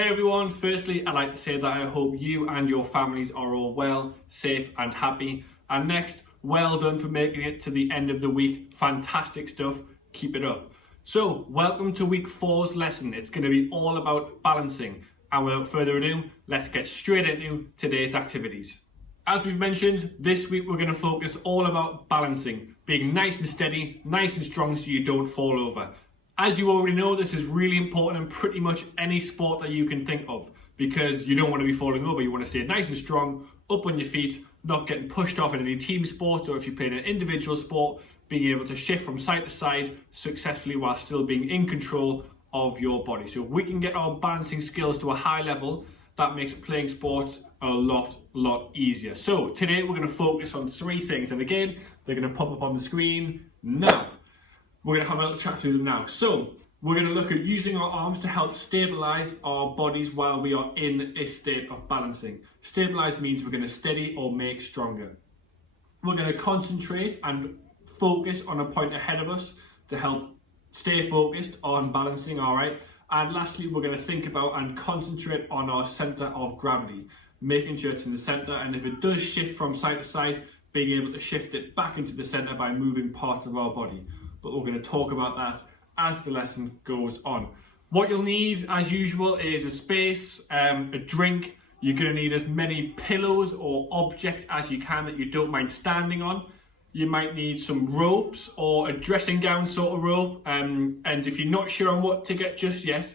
Hey everyone, firstly I'd like to say that I hope you and your families are all well, safe and happy. And next, well done for making it to the end of the week. Fantastic stuff, keep it up. So, welcome to week 4's lesson. It's going to be all about balancing. And without further ado, let's get straight into today's activities. As we've mentioned, this week we're going to focus all about balancing, being nice and steady, nice and strong so you don't fall over. As you already know, this is really important in pretty much any sport that you can think of, because you don't want to be falling over. You want to stay nice and strong, up on your feet, not getting pushed off in any team sports, or if you're playing an individual sport, being able to shift from side to side successfully while still being in control of your body. So if we can get our balancing skills to a high level, that makes playing sports a lot easier. So today we're going to focus on 3 things, and again, they're going to pop up on the screen now. We're going to have a little chat through them now. So we're going to look at using our arms to help stabilize our bodies while we are in a state of balancing. Stabilize means we're going to steady or make stronger. We're going to concentrate and focus on a point ahead of us to help stay focused on balancing, all right? And lastly, we're going to think about and concentrate on our center of gravity, making sure it's in the center, and if it does shift from side to side, being able to shift it back into the center by moving parts of our body. But we're going to talk about that as the lesson goes on. What you'll need, as usual, is a space, a drink. You're going to need as many pillows or objects as you can that you don't mind standing on. You might need some ropes or a dressing gown sort of rope. And if you're not sure on what to get just yet,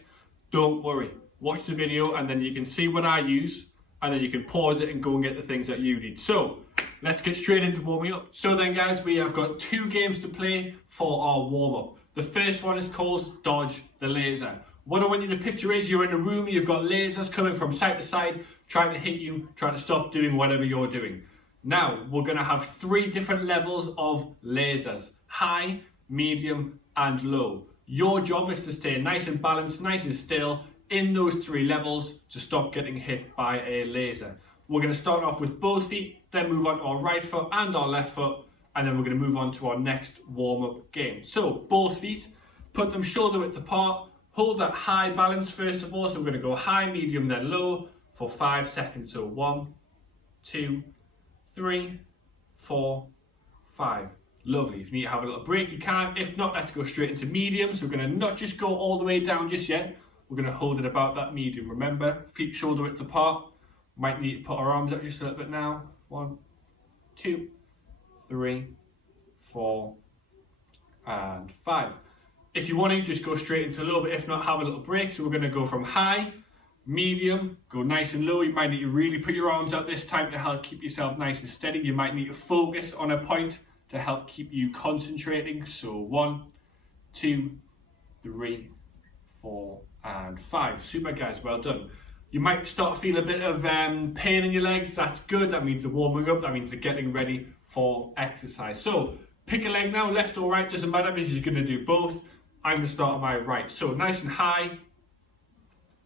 don't worry. Watch the video and then you can see what I use, and then you can pause it and go and get the things that you need. So let's get straight into warming up. So then guys, we have got 2 games to play for our warm-up. The first one is called Dodge the Laser. What I want you to picture is you're in a room, you've got lasers coming from side to side, trying to hit you, trying to stop doing whatever you're doing. Now, we're going to have 3 different levels of lasers: high, medium and low. Your job is to stay nice and balanced, nice and still in those 3 levels to stop getting hit by a laser. We're going to start off with both feet, then move on to our right foot and our left foot, and then we're going to move on to our next warm-up game. So both feet, put them shoulder width apart, hold that high balance first of all. So we're going to go high, medium, then low for 5 seconds. So 1, 2, 3, 4, 5. Lovely. If you need to have a little break, you can. If not, let's go straight into medium. So we're going to not just go all the way down just yet. We're going to hold it about that medium. Remember, feet shoulder width apart. Might need to put our arms up just a little bit now. 1, 2, 3, 4, and 5. If you want to, just go straight into low, but if not, have a little break. So we're going to go from high, medium, go nice and low. You might need to really put your arms out this time to help keep yourself nice and steady. You might need to focus on a point to help keep you concentrating. So 1, 2, 3, 4, and 5. Super guys, well done. You might start to feel a bit of pain in your legs. That's good. That means they're warming up. That means they're getting ready for exercise. So pick a leg now, left or right, doesn't matter because you're going to do both. I'm going to start on my right. So nice and high,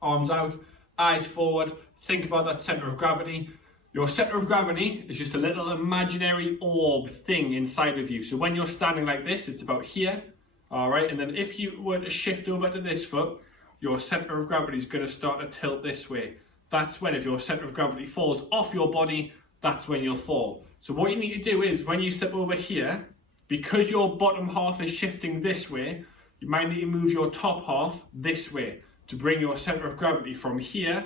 arms out, eyes forward. Think about that center of gravity. Your center of gravity is just a little imaginary orb thing inside of you. So when you're standing like this, it's about here. All right. And then if you were to shift over to this foot, your center of gravity is going to start to tilt this way. That's when, if your center of gravity falls off your body, that's when you'll fall. So what you need to do is, when you step over here, because your bottom half is shifting this way, you might need to move your top half this way to bring your center of gravity from here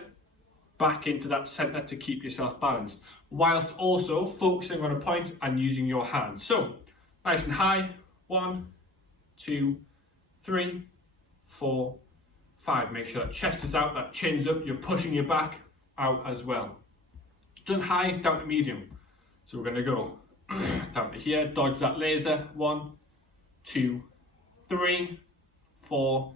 back into that center to keep yourself balanced, whilst also focusing on a point and using your hands. So nice and high, 1, 2, 3, 4, 5. Make sure that chest is out, that chin's up, you're pushing your back out as well. Done high, down to medium. So we're going to go down to here, dodge that laser. 1, 2, 3, 4,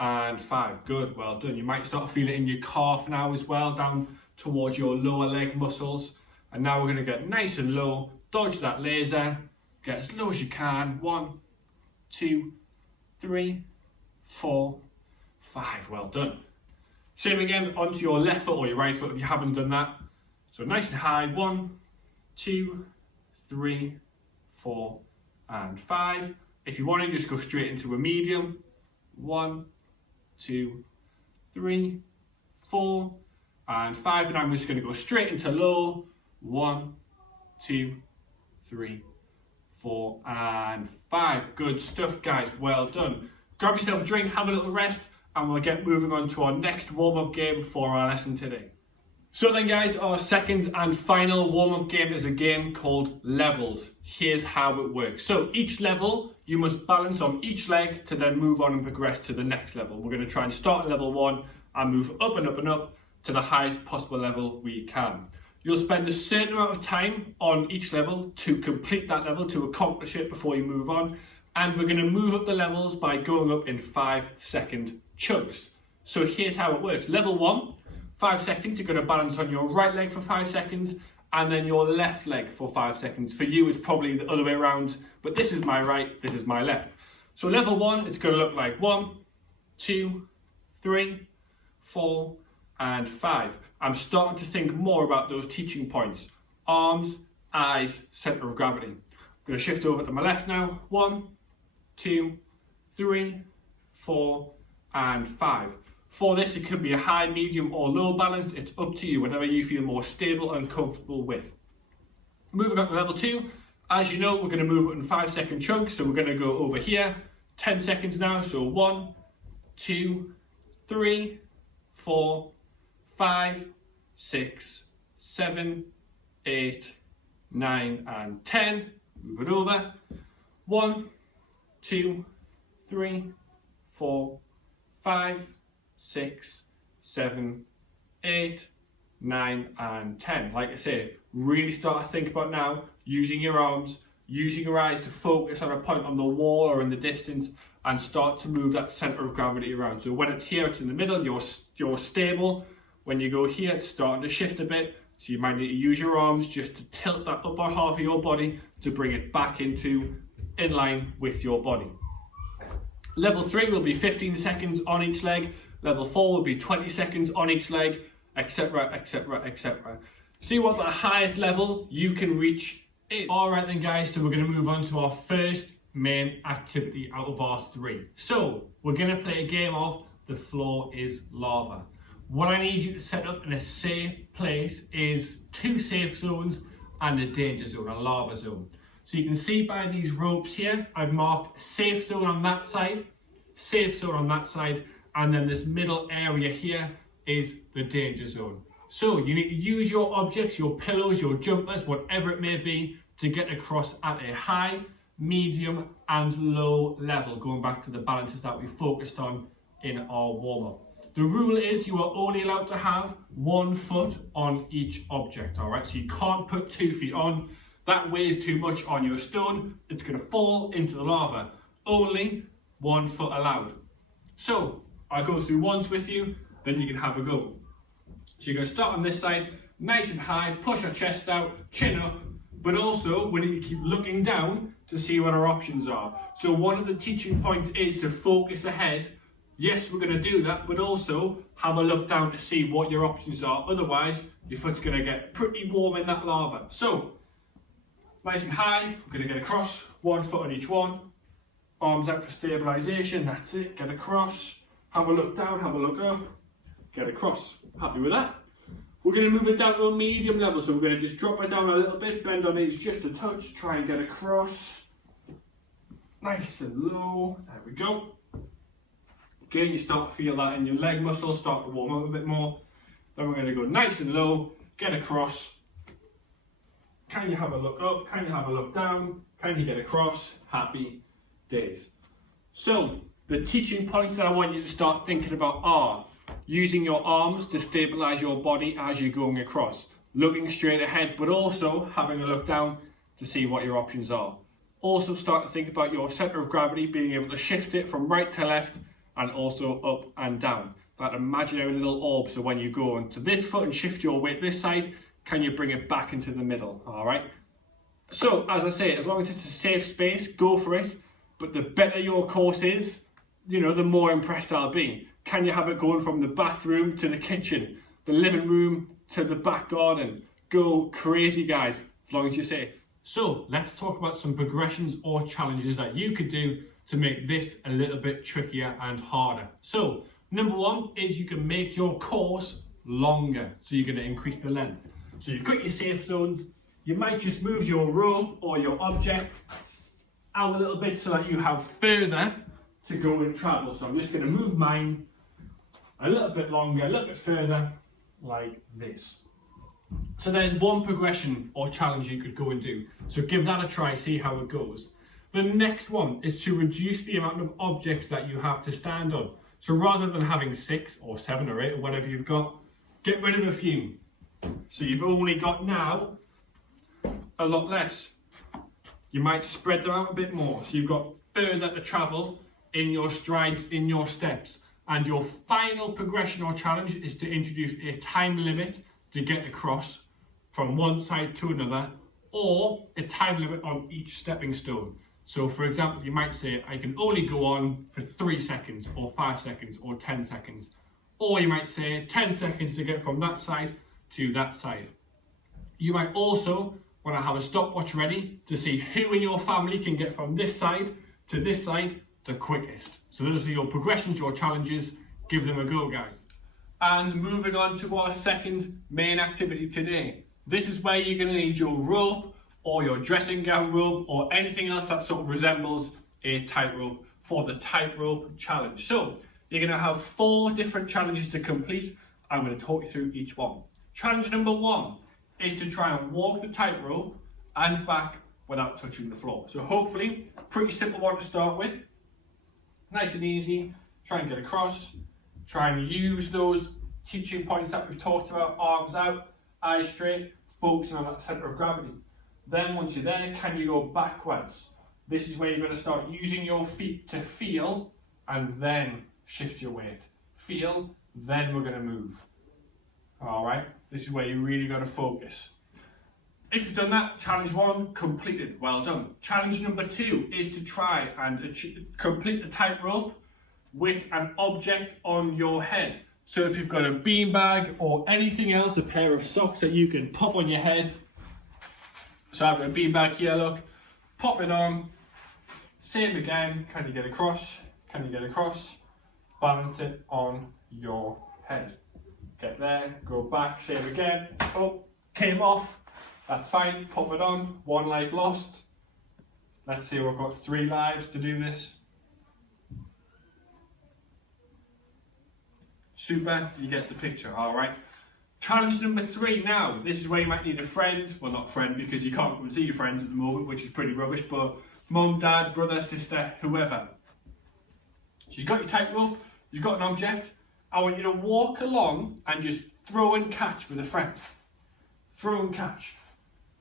and 5. Good, well done. You might start to feel it in your calf now as well, down towards your lower leg muscles. And now we're going to get nice and low, dodge that laser, get as low as you can. 1, 2, 3, 4, 5. Well done. Same again onto your left foot or your right foot if you haven't done that. So nice and high. 1, 2, 3, 4, and 5. If you want to, just go straight into a medium. 1, 2, 3, 4 and 5, and I'm just going to go straight into low. 1, 2, 3, 4 and 5. Good stuff, guys, well done. Grab yourself a drink, have a little rest, and we'll get moving on to our next warm-up game for our lesson today. So then, guys, our second and final warm-up game is a game called levels. Here's how it works. So each level, you must balance on each leg to then move on and progress to the next level. We're going to try and start at level 1 and move up and up and up to the highest possible level we can. You'll spend a certain amount of time on each level to complete that level, to accomplish it before you move on. And we're going to move up the levels by going up in 5-second chunks. So here's how it works. Level 1, 5 seconds, you're going to balance on your right leg for 5 seconds and then your left leg for 5 seconds. For you, it's probably the other way around, but this is my right, this is my left. So level 1, it's going to look like 1, 2, 3, 4, and 5. I'm starting to think more about those teaching points. Arms, eyes, center of gravity. I'm going to shift over to my left now. 1, 2, 3, 4, and 5. For this, it could be a high, medium, or low balance. It's up to you, whatever you feel more stable and comfortable with. Moving up to level 2, as you know, we're going to move in 5-second chunks. So we're going to go over here, 10 seconds now. So 1, 2, 3, 4, 5, 6, 7, 8, 9, and 10. Move it over. 1, 2, 3, 4, 5, 6, 7, 8, 9, and 10. Like I say, really start to think about now using your arms, using your eyes to focus on a point on the wall or in the distance, and start to move that center of gravity around. So when it's here, it's in the middle, you're stable. When you go here, it's starting to shift a bit. So you might need to use your arms just to tilt that upper half of your body to bring it back in line with your body. Level 3 will be 15 seconds on each leg. Level 4 will be 20 seconds on each leg, etc, etc, etc. See what the highest level you can reach is. Alright then, guys, so we're going to move on to our first main activity out of our 3. So we're going to play a game of the floor is lava. What I need you to set up in a safe place is 2 safe zones and a danger zone, a lava zone. So you can see by these ropes here, I've marked a safe zone on that side, safe zone on that side, and then this middle area here is the danger zone. So you need to use your objects, your pillows, your jumpers, whatever it may be, to get across at a high, medium, and low level, going back to the balances that we focused on in our warm-up. The rule is you are only allowed to have 1 foot on each object, all right? So you can't put 2 feet on. That weighs too much on your stone. It's going to fall into the lava. Only 1 foot allowed. So I'll go through once with you, then you can have a go. So you're going to start on this side, nice and high, push our chest out, chin up, but also we need to keep looking down to see what our options are. So one of the teaching points is to focus ahead. Yes, we're going to do that, but also have a look down to see what your options are. Otherwise, your foot's going to get pretty warm in that lava. So, nice and high, we're going to get across, 1 foot on each one. Arms out for stabilisation, that's it, get across. Have a look down, have a look up, get across. Happy with that? We're going to move it down to a medium level, so we're going to just drop it down a little bit, bend our knees just a touch, try and get across. Nice and low, there we go. Again, you start to feel that in your leg muscles, start to warm up a bit more. Then we're going to go nice and low, get across. Can you have a look up? Can you have a look down? Can you get across? Happy days. So, the teaching points that I want you to start thinking about are using your arms to stabilise your body as you're going across. Looking straight ahead, but also having a look down to see what your options are. Also start to think about your centre of gravity, being able to shift it from right to left, and also up and down. That imaginary little orb, so when you go onto this foot and shift your weight this side, can you bring it back into the middle, all right? So, as I say, as long as it's a safe space, go for it, but the better your course is, you know, the more impressed I'll be. Can you have it going from the bathroom to the kitchen, the living room to the back garden? Go crazy, guys, as long as you're safe. So, let's talk about some progressions or challenges that you could do to make this a little bit trickier and harder. So, Number one is you can make your course longer, so you're going to increase the length. So you've got your safe zones, you might just move your rope or your object out a little bit so that you have further to go and travel. So I'm just going to move mine a little bit longer, a little bit further, like this. So there's one progression or challenge you could go and do. So give that a try, see how it goes. The next one is to reduce the amount of objects that you have to stand on. So rather than having 6 or 7 or 8 or whatever you've got, get rid of a few. So you've only got now a lot less. You might spread them out a bit more. So you've got further to travel in your strides, in your steps. And your final progression or challenge is to introduce a time limit to get across from one side to another, or a time limit on each stepping stone. So for example, you might say, I can only go on for 3 seconds, or 5 seconds, or 10 seconds. Or you might say 10 seconds to get from that side to that side. You might also want to have a stopwatch ready to see who in your family can get from this side to this side the quickest. So those are your progressions, your challenges. Give them a go, guys. And moving on to our second main activity today. This is where you're going to need your rope or your dressing gown rope or anything else that sort of resembles a tightrope for the tightrope challenge. So you're going to have 4 different challenges to complete. I'm going to talk you through each one. Challenge number 1 is to try and walk the tightrope and back without touching the floor. So hopefully, pretty simple one to start with. Nice and easy. Try and get across. Try and use those teaching points that we've talked about. Arms out, eyes straight, focusing on that centre of gravity. Then once you're there, can you go backwards? This is where you're going to start using your feet to feel and then shift your weight. Feel, then we're going to move. Alright, this is where you really got to focus. If you've done that, challenge 1 completed, well done. Challenge number 2 is to try and complete the tightrope with an object on your head. So if you've got a beanbag or anything else, a pair of socks that you can pop on your head. So I've got a beanbag here, look, pop it on, same again, can you get across, can you get across, balance it on your head. Get there, go back, same again, oh, came off, that's fine, pop it on, 1 life lost. Let's see, we've got 3 lives to do this. Super, you get the picture, alright. Challenge number 3 now, this is where you might need a friend, well not friend because you can't come and see your friends at the moment, which is pretty rubbish, but mum, dad, brother, sister, whoever. So you've got your tightrope, you've got an object, I want you to walk along and just throw and catch with a friend. Throw and catch.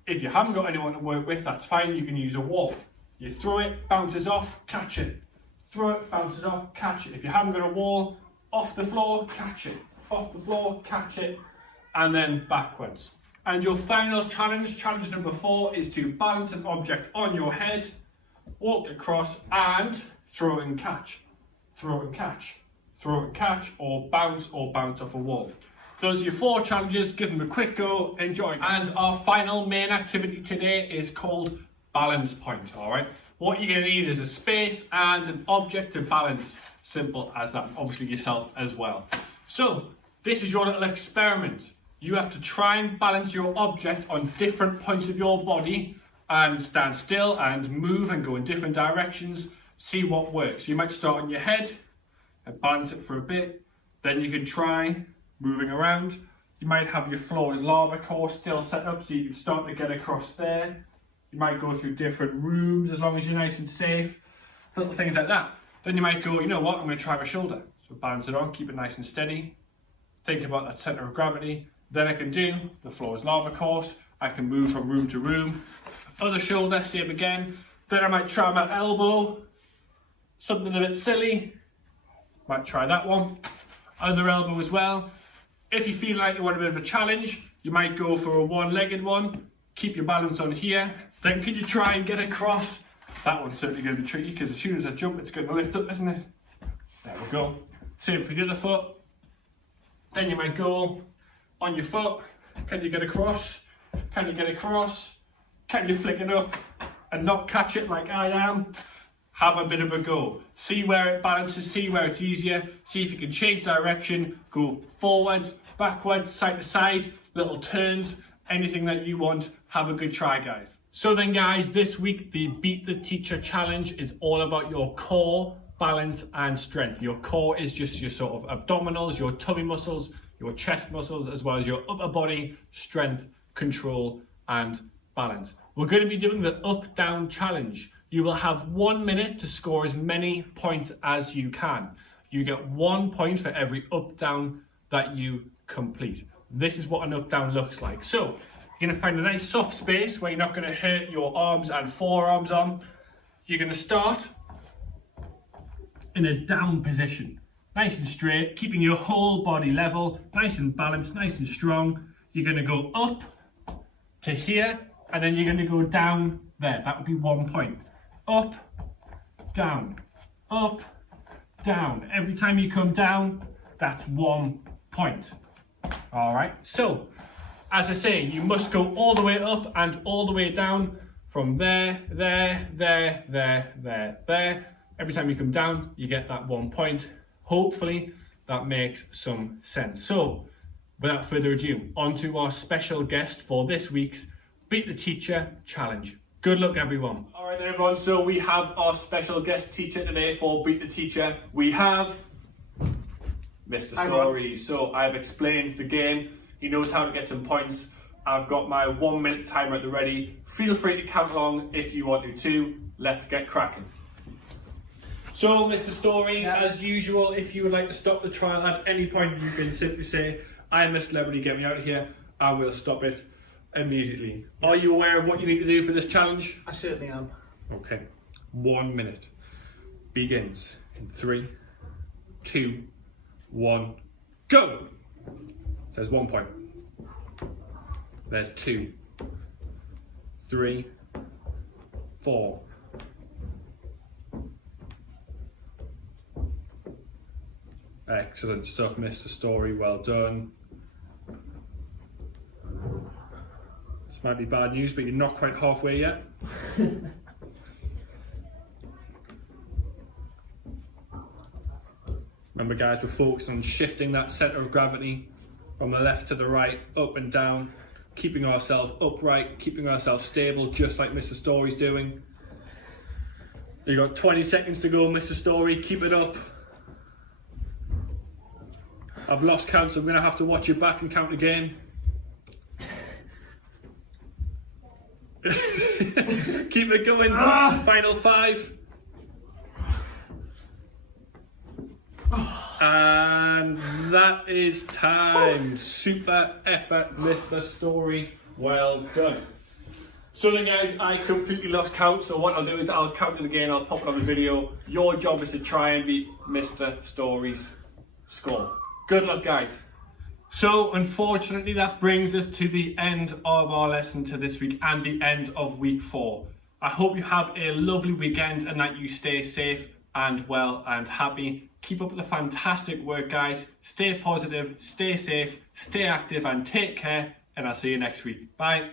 If you haven't got anyone to work with, that's fine, you can use a wall. You throw it, bounces off, catch it. Throw it, bounces off, catch it. If you haven't got a wall, off the floor, catch it. Off the floor, catch it. And then backwards. And your final challenge, challenge number 4, is to balance an object on your head, walk across and throw and catch. Throw and catch. Throw and catch, or bounce off a wall. Those are your 4 challenges, give them a quick go, enjoy. And our final main activity today is called balance point, alright? What you're going to need is a space and an object to balance. Simple as that, obviously yourself as well. So, this is your little experiment. You have to try and balance your object on different points of your body and stand still and move and go in different directions, see what works. You might start on your head and balance it for a bit, then you can try moving around. You might have your floor as lava course still set up so you can start to get across there. You might go through different rooms as long as you're nice and safe, little things like that. Then you might go, you know what, I'm going to try my shoulder. So balance it on, keep it nice and steady. Think about that centre of gravity. Then I can do the floor is lava course. I can move from room to room. Other shoulder, same again. Then I might try my elbow. Something a bit silly. Might try that one. Other elbow as well. If you feel like you want a bit of a challenge, you might go for a one-legged one. Keep your balance on here. Then can you try and get across? That one's certainly going to be tricky because as soon as I jump, it's going to lift up, isn't it? There we go. Same for the other foot. Then you might go on your foot. Can you get across? Can you get across? Can you flick it up and not catch it like I am? have a bit of a go. See where it balances, see where it's easier, see if you can change direction, go forwards, backwards, side to side, little turns, anything that you want. Have a good try, guys. So then guys, this week the Beat the Teacher Challenge is all about your core, balance and strength. Your core is just your sort of abdominals, your tummy muscles, your chest muscles, as well as your upper body, strength, control and balance. We're going to be doing the up-down challenge. You will have 1 minute to score as many points as you can. You get 1 point for every up-down that you complete. This is what an up-down looks like. So you're going to find a nice soft space where you're not going to hurt your arms and forearms on. You're going to start in a down position, nice and straight, keeping your whole body level, nice and balanced, nice and strong. You're going to go up to here, and then you're going to go down there. That would be 1 point. Up, down, up, down. Every time you come down, that's 1 point. All right, so as I say, you must go all the way up and all the way down from there, there, there, there, there, there. Every time you come down, you get that 1 point. Hopefully that makes some sense. So without further ado, on to our special guest for this week's Beat the Teacher Challenge. Good luck, everyone. All right, then, everyone. So we have our special guest teacher today for Beat the Teacher. We have Mr. Story. So I've explained the game. He knows how to get some points. I've got my 1 minute timer at the ready. Feel free to count along if you want to too. Let's get cracking. So, Mr. Story, as usual, if you would like to stop the trial at any point, you can simply say, I am a celebrity, get me out of here. I will stop it immediately. Are you aware of what you need to do for this challenge? I certainly am. Okay. 1 minute begins in 3, 2, 1, go! There's 1 point. There's 2, 3, 4. Excellent stuff, Mr. Story, well done. This might be bad news, but you're not quite halfway yet. Remember guys, we're focused on shifting that centre of gravity from the left to the right, up and down, keeping ourselves upright, keeping ourselves stable, just like Mr. Story's doing. You've got 20 seconds to go, Mr. Story, keep it up. I've lost count, so I'm going to have to watch you back and count again. Keep it going. Final 5. And that is time. Super effort, Mr. Story. Well done. So then guys, I completely lost count, so what I'll do is I'll count it again, I'll pop it on the video. Your job is to try and beat Mr. Story's score. Good luck, guys. So unfortunately that brings us to the end of our lesson to this week and the end of week 4. I hope you have a lovely weekend and that you stay safe and well and happy. Keep up the fantastic work, guys. Stay positive, stay safe, stay active and take care, and I'll see you next week. Bye.